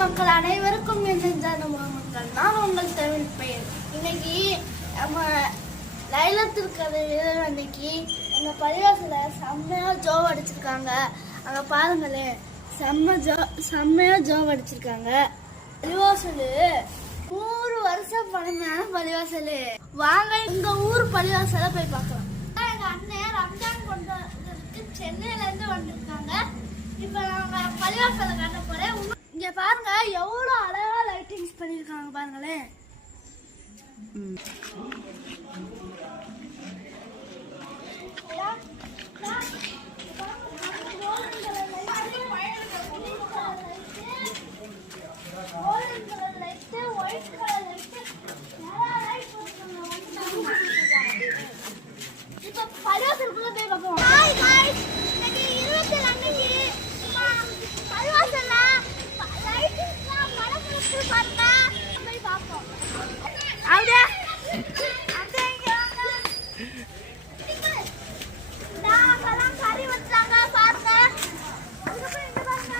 மக்கள் அனைவருக்கும் என் மக்கள் நான் உங்கள் தமிழ் பெயர். இன்னைக்கு நம்ம லைலத்துல் கத்ர் அன்னைக்கு எங்க பள்ளிவாசல செம்மையா ஜோவ் அடிச்சிருக்காங்க. அங்க பாருங்களேன், செம்மையா ஜோவ் அடிச்சிருக்காங்க. பள்ளிவாசல் 100 வருஷம் பழமையான பள்ளிவாசல். வாங்க எங்க ஊர் பள்ளிவாசல போய் பார்க்கலாம். எங்க அண்ணன் ரம்ஜான் கொண்டாடுறதுக்கு சென்னையில இருந்து வந்திருக்காங்க. இப்ப நாங்க பள்ளிவாசல காட்ட போறேன். இங்க பாருங்க எவ்வளவு அழகா லைட்டிங்ஸ் பண்ணிருக்காங்க பாருங்களேன். இப்ப பள்ளிவாசலுக்குள்ள போய் பார்ப்போம். ஹாய் गाइस, இன்னைக்கு 22 அன்னைக்கு பள்ளிவாசல்ல லைட்டிங்ஸ்லாம் மலமலச்சு பாருங்க. போய் பார்ப்போம். அப்படியே அப்படியே நாங்கலாம் கறி வச்சாங்க பாருங்க. அதுக்கப்புறம் இங்க பாருங்க,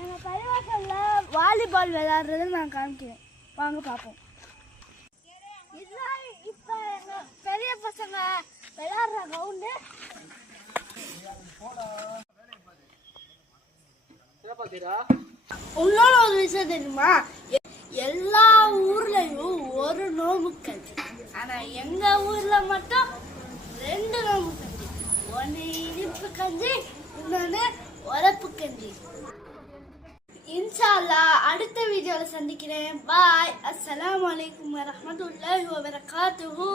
எங்க பள்ளிவாசல்ல வாலிபால் விளையாடுறது நான் காமிக்கிறேன். வாங்க பார்ப்போம். இதுதான் இப்ப எங்க பெரிய பசங்க விளையாடுற கிரவுண்டு. இன்னொரு ஒரு விஷயம் தெரியுமா, எல்லா ஊர்லயும் ஒரு நோம்பு கஞ்சி, ஆனா எங்க ஊர்ல மட்டும் 2 நோம்பு கஞ்சி. ஒன்னு இனிப்பு கஞ்சி, இன்னொன்னு உரப்பு கஞ்சி. இன்ஷா அல்லாஹ் அடுத்த வீடியோல சந்திக்கிறேன். பாய். அஸ்ஸலாமு அலைக்கும் வரஹ்மத்துல்லாஹி வபரகாத்துஹு.